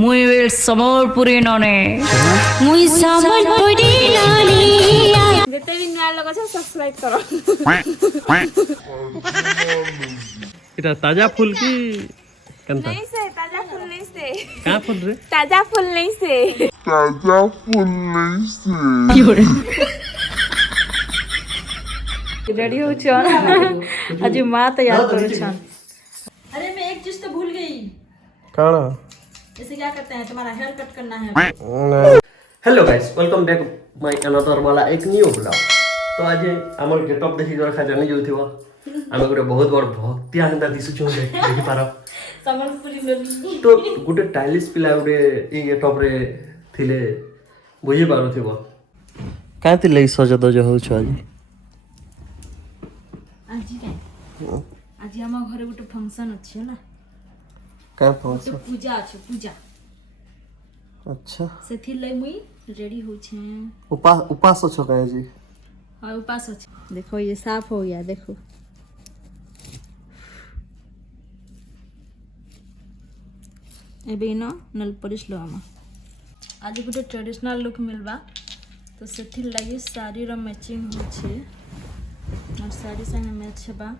मुई वेल समलपुरी नने मुई समलपुरी नने যেতে भी नया लोग আছে सब्सक्राइब करो। এটা তাজা ফুল কি কেনতা नहीं से ताजा फूल नहीं से কা ফুল রে ताजा फूल नहीं से रेडी हो छन आज मां तैयार कर छन। अरे मैं एक चीज तो भूल गई। কানা इसे क्या करते हैं, तुम्हारा हेयर कट करना है। Hello guys welcome back my another वाला एक न्यू ब्लॉग। तो आज हमर गेटअप देखि कर खा जानि जोथिबो हम गोटे बहुत बड़ भक्तिया हंदा दिसु छु देखि पारो संबलपुरी लोली तो गोटे स्टाइलिश पिला गोटे ए गेटअप रे थिले बुझी पारुथिबो काति लई सज दज हो छु आज आज हम घरे गोटे फंक्शन अछि ना, का गोटे फंक्शन पूजा अछि पूजा अच्छा सेथि लई मुई रेडी हो छे। उपास छ काहे जी और उपास अछि। देखो ये साफ हो गया, देखो एबे न नल पलिश लगामा। आज गोटे ट्रेडिशनल लुक मिलबा तो सेथि लगी साड़ी रो मैचिंग हो छे और साड़ी संगे मैच बा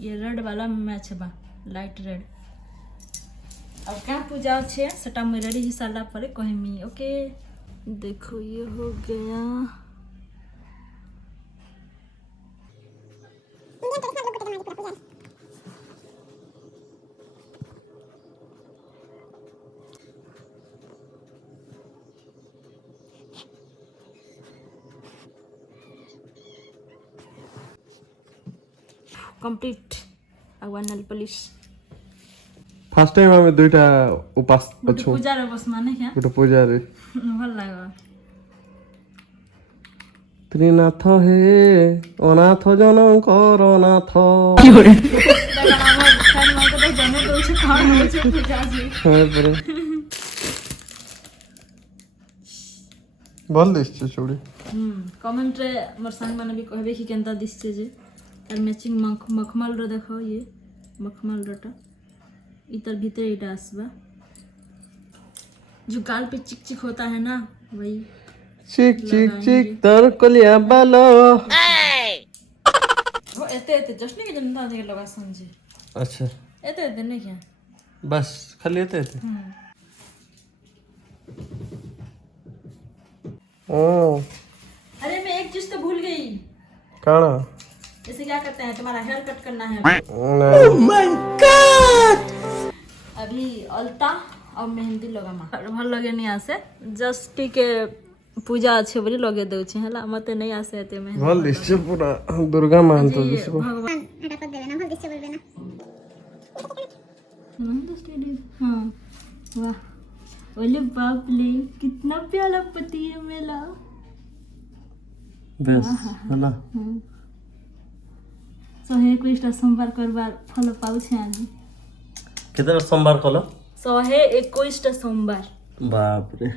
ये रेड वाला मैच बा लाइट रेड। अब क्या पूजा छे सेटा मैं रेडी ही साला परे कहमी। ओके देखो ये हो गया। Complete our nail polish. First time हम दुईटा उपास अछु पूजा रे बस माने क्या गोटे पूजा रे भल लागो। त्रिनाथ हे अनाथ जनकर नाथ भल दिसছে चूड़ी कमेंट रे मोर संग माने भी कहबे कि केनता दिसছে जे और मैचिंग मखमल रो देखो ये मखमल रोटा इतर भीतर इटा आसबा जो गाल पे चिक चिक होता है ना वही चिक चिक चिक तर कलिया बालो वो एते जश्न के जनता के लगा समझे। अच्छा एते नहीं क्या बस खाली येते ओ अरे मैं एक चीज तो भूल गई। काना इसे क्या करते हैं, तुम्हारा हेयर कट करना है। ओह माय गॉड अभी अलता और मेहंदी लगामा भल लगे नहीं आसे जस्ट के पूजा अच्छे बोली लगे दउ छे हला मते नहीं आसे एते में भल दिसছে पूरा दुर्गा मान तो दिसबो भगवान हटा कर देवे ना भल दिससे बोलबे ना हां वाह ओले बाप ले कितना प्यारा पति है मेला। बस हला सहे इक्कीसटा सोमवार करबार फल पाउ छे आज। केतना सोमवार कलो सहे 21टा सोमवार बाप रे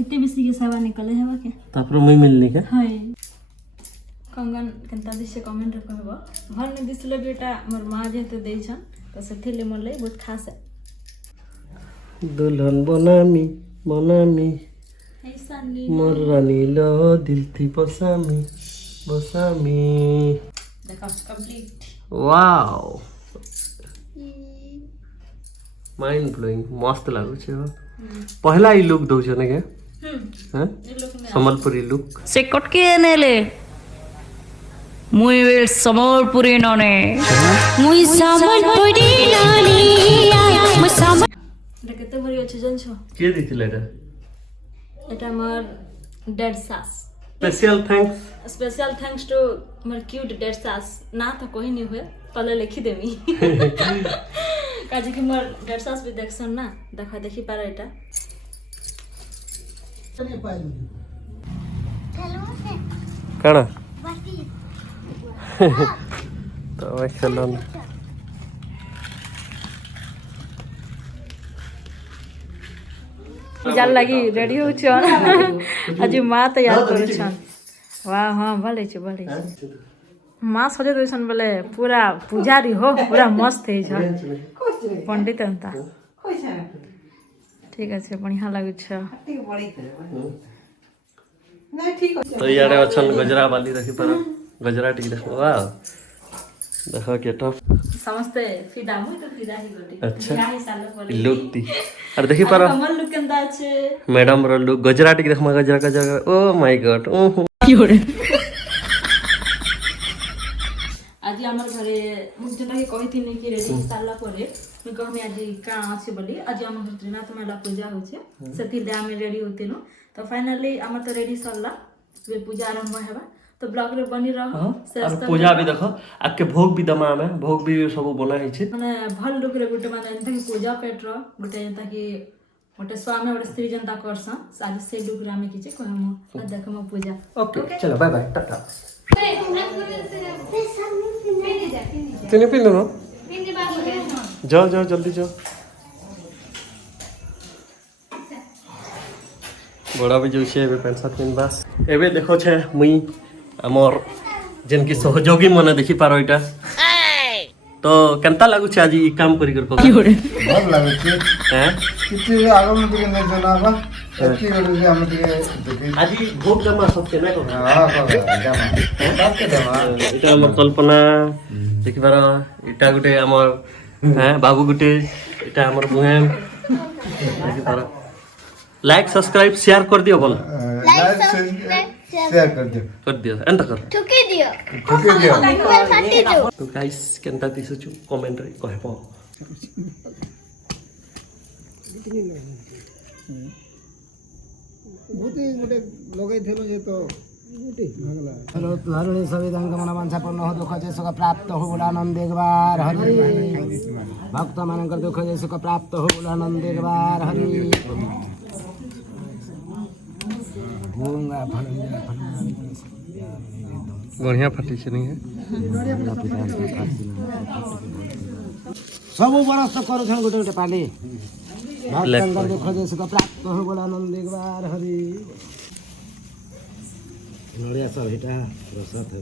एते बेसी के सेवा निकले हेबा के तापर मुई मिलनी के हाय कंगन केनता दिसे कमेंट रे कहबो भल ने दिसले बेटा मोर मां जेते दै छन तो सेथि ले मोर ले बहुत खास है। दुल्हन बनामी बनामी ऐसा नहीं मोर रानी लो दिल थी बसामी बसामी देखो कंप्लीट वाओ माइंड ब्लोइंग मस्त लागु छे हो पहला ई लुक दउ छने के हैं संबलपुरी लुक से कटके नेले मुई वेल समलपुरी नने मुई समलपुरी नने मुई समल केते भरी अछि जानछो के दिथिले रे एटा मोर डेड सास। स्पेशल थैंक्स टू मोर क्यूट डेड सास ना तो कोई नहीं हुए तले लिखि देमी काजे कि मोर डेड सास भी देखसन ना देखा देखि पारा एटा काना तो मैं खेलन पूजा लगी रेडी हो छन आज मां तैयार कर छन। वाह हां भले छ माँ सजे देसन बोले पूरा पुजारी हो पूरा मस्त है पंडित अंता ঠিক আছে বঢ়িয়া লাগুছ तो इयाडे अछन गजरा बाली देखि पर गजरा टिक देखो वाह देखो के टॉप ସମସ୍ତେ ଫିଦା ମୁଇଁ ତ ଫିଦା ହି ଗଲି अच्छा ବିହା ହି ସାଲ ପରେ लुक ती अरे देखि पर कमल लुक केंदा আছে मैडम रो लुक गजरा टिक देखमा गजरा गजरा ओ माय गॉड आज हमर घरे मुझे जता के कहिथिनी कि रेडी साला परे मुई कहमी आज का আছে বলি आज हमर घर त्रिनाथ मेला पूजा होचे सेति दे हम रेडी होतिनो तो फाइनली हमर तो रेडी सरला फिर पूजा आरंभ हेबा तो ब्लॉग रे बनी रहो और पूजा भी देखो आके भोग भी दमा में भोग भी सब बना है छै माने भल लोक रे गुटे माने एंता कि पूजा पेट्रो गुटे एंता कि गोटे स्वामी गोटे स्त्री जनता करसन आज से लोक रे हमें किछे कहमो देखमो पूजा ओके चलो बाय बाय टाटा तने पिन दो जाओ जाओ जल्दी जाओ बड़ा भी जो छे एबे पेंट शर्ट पिनबा एबे देखो छे मुई हमर जिनकी सहयोगी मने देखि पारो इटा तो केनता लागु छे आज ई काम करी कर की होरे भल लागु छे हैं किछि आगो में के नै जनाबा एकी गडे हम के आज ई भोग जमा सब के नै को हां जमा सब के जमा इटा हमर कल्पना देखि पारो इटा गुटे हमर हैं बाबू गुटे इटा हमर बुहेन देखि पारो लाइक सब्सक्राइब शेयर कर दियो बोल लाइक शेयर कर दियो एंता कर ठुकी दियो ठुके दियो साथी दो तो गाइस केनता दिसुछु कमेंट रे कहबो भूति गोटे लगाई थेलो जे तो हेलो हरे संविधान का मनमांसा पूर्ण हो दुख जे सुख प्राप्त हो बोला आनंद एक बार हरि भक्त मानकर दुख जे सुख प्राप्त हो बोला आनंद एक बार हरि भूंगा बढ़िया फटी छै नहीं है सब बरस तो करू छन गोटे गोटे पाली भक्त मानकर दुख जे सुख प्राप्त हो बोला आनंद एक बार हरि नड़िया सब हिटा प्रसाद है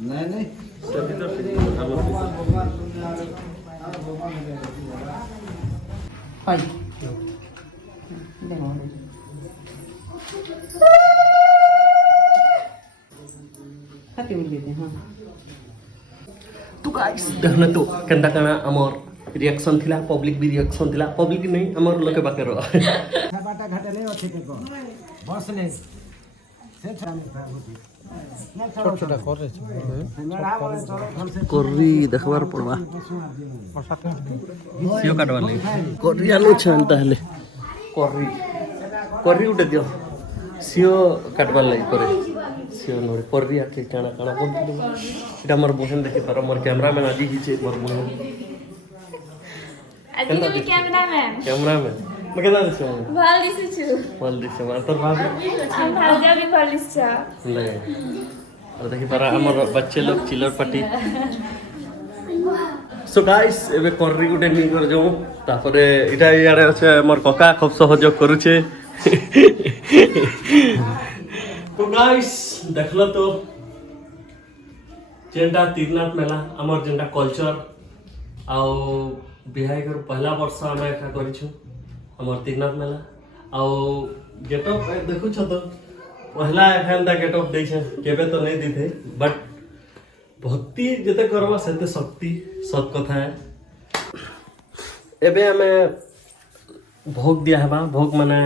नहीं नहीं तो गाइस देखना तो केनता काना हमर रिएक्शन थिला पब्लिक भी रिएक्शन थिला पब्लिक नहीं हमर लोके बाके रो बाटा घाटे नहीं अच्छे के को बस ले से छोटा छोटा कर कोरी देखबार पड़बा सियो काटवा ले कोरी आलो छन ताहले कोरी कोरी उठे दियो सियो काटवा ले करे सियो नोरे कोरी आके काना काना बोल एटा हमर बहन देखि पारो मोर कैमरामैन आजी हिचे मोर बहन আজি তুমি ক্যামেরাম্যান कैमरामैन मैं केना दिसो ভাল দিছিছো बोल दिसो मातर भाभी আমি ভাল যাবি ভাল দিছা ले और देखि पारा हमर बच्चे लोग चिलर पट्टी सो गाइस एबे कोरी गुटे नी कर जो तापरे इटा यारे আছে हमर कका खूब सहयोग करूछे तो गाइस देखलो तो जेंडा तीरनाथ मेला हमर जेंडा कल्चर आउ बिहाईकर पहला वर्ष आमे एका करिछु हमर तीरनाथ मेला आउ गेटअप देखु छ तो पहला एखानता गेटअप दैछे केबे तो नहीं दिथे बट भक्ति जते करबा सेते शक्ति सत कथा है एबे हमें भोग दिया हेबा भोग माने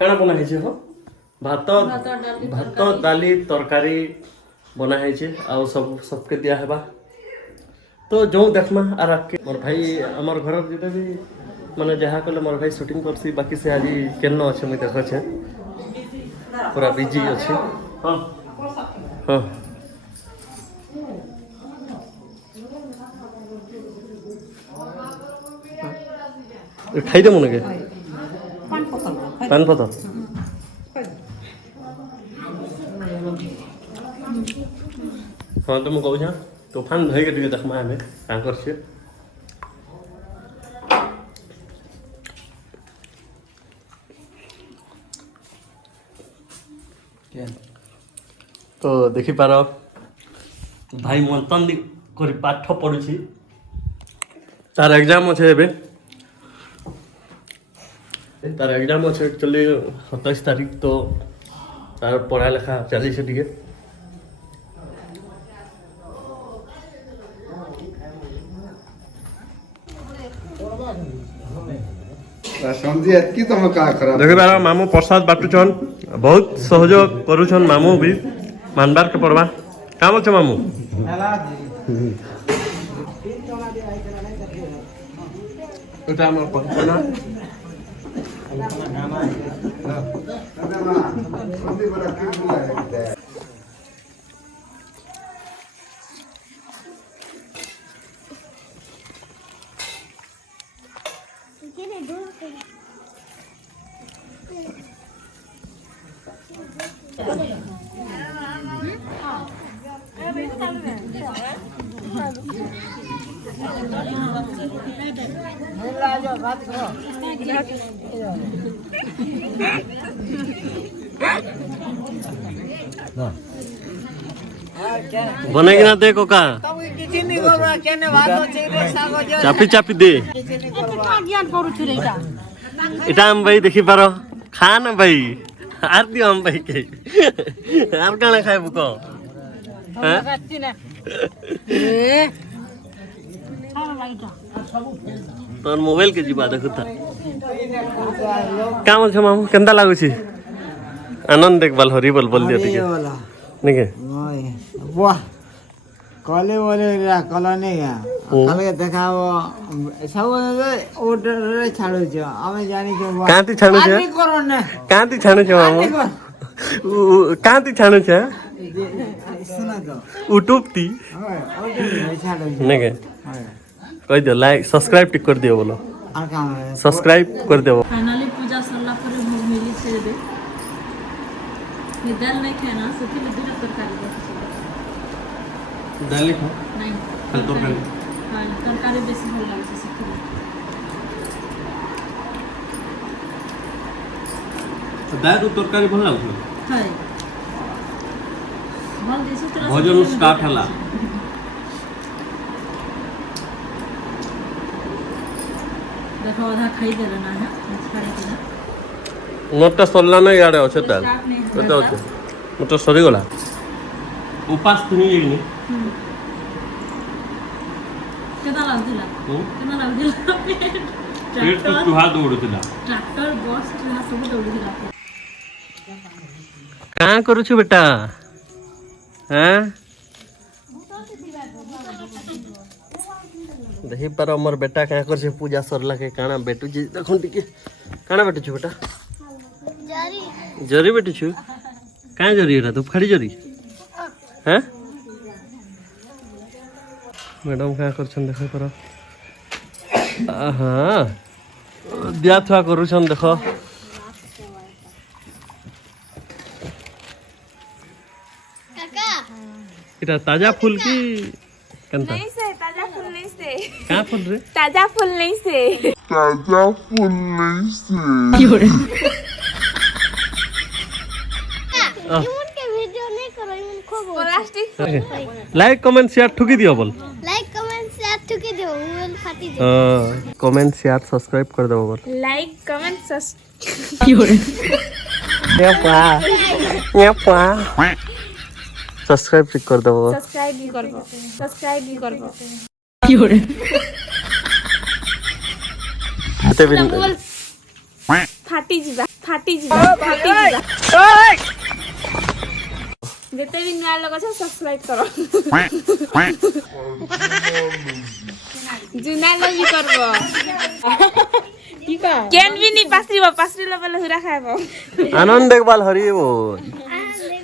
काना बना है हो भात दाली तरकारी बना है आ सब सबके दिया हेबा तो जो देखमा आर के मोर भाई हमर घर जते भी माने जहा कले मोर भाई शूटिंग करसी बाकी से आज केनो अछि मैं देखा छे पूरा बिजी अछि हां हां खाई दे मुने के पान पतल हाँ तो मैं कहूँ तूफान धोई के टे देखमा हमें क्या कर तो देखी पार भाई मंथन कर पाठ पढ़ुची तार एग्जाम अच्छे एबे तार एग्जाम अच्छे एक्चुअली 27 तारीख तो तार पढ़ा लेखा चली से टिके समझी एतकी तुम का खराब देखे बार मामू प्रसाद बाटुछन बहुत सहयोग करूछन मामू भी मानबार के पड़वा काम अच्छे मामू এটা আমার পছন্দ बनेगी ना देखो का चापी चापी दे এটা हम भाई देखी पारो खा ना भाई आर दियो हम भाई के आर काना खाए बुको हैं तोर मोबाइल के जीवा देखु त काम छ मामू केंदा लागु छी आनंद देखबाल हरिबल बोल दियो ठीक निके वाह कले बोले कलने कल के देखाओ सब ऑर्डर रे छाड़ो छ हमें जानी के कांती छाणु छ करो ना कांती छाणु छ मामू कांती छाणु छ सुना तो उटुपती ऑर्डर छाड़ो निके कह दियो लाइक सब्सक्राइब टिक कर दियो बोलो और काम सब्सक्राइब कर देबो फाइनली पूजा सरला पर भोग मिली छे दे दाल नहीं खाना सती में दूध तरकारी दाली खा नहीं खाली तरकारी हां तरकारी बेसी भल लागे छे सती तो दाल और तरकारी भल लागु हाय भल देसी तरह भोजन स्टार्ट हला देखो आधा खाई देला ना है खाने के ना मोटा सरला ना याडे আছে তাল এটা আছে মোটা সরি গলা उपास तुनी लेनी केदा लागत ଲାଗୁଥିଲା କେନା ଲାଗୁଥିଲା पेट तो चूहा दौड़ुला ट्रैक्टर बस ट्रेन सब दौड़ुଥିଲା कहाँ करूछु बेटा हैं देखि पर हमर बेटा कहाँ करछे पूजा सरला के काना बेटू जी देखन टिके काना बेटू छु बेटा जरी बेटू छु कहाँ जरी एटा तू खड़ी जरी हैं मैडम कहाँ करछन देखो पर आहा दिया थुआ करूछन देखो इटा ताजा फूल की कंता नहीं से ताजा फूल नहीं से कहाँ फूल रे ताजा फूल नहीं से प्लास्टिक लाइक कमेंट शेयर ठुकी दियो बोल लाइक कमेंट शेयर ठुकी दियो मोबाइल फाटी दे कमेंट शेयर सब्सक्राइब कर दो बोल लाइक कमेंट सब्सक्राइब सब्सक्राइब कर दो भी करबो सब्सक्राइब भी करबो एते भी मोबाइल फाटी जिबा जेते भी नया लोग छै सब्सक्राइब करो जुना लोग भी करबो केन भी नहीं पासरी लेवल हुरा खाबो आनंद देखभाल हरि बोल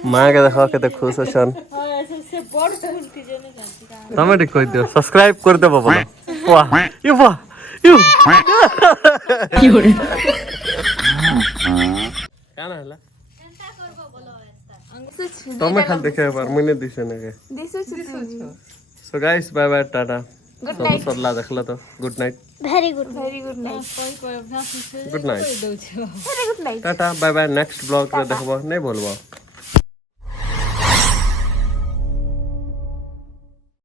माँ के देखो केते खुश छन तमे ठीक कहि दियो सब्सक्राइब कर दे बाबा वाह यू काना हला तमे खाल देखे बार मने दिसे ने के so guys bye bye tata good सब नाइट सरला देखला तो good night very good very good night good night very good night tata bye bye next blog रे देखबो नहीं बोलबो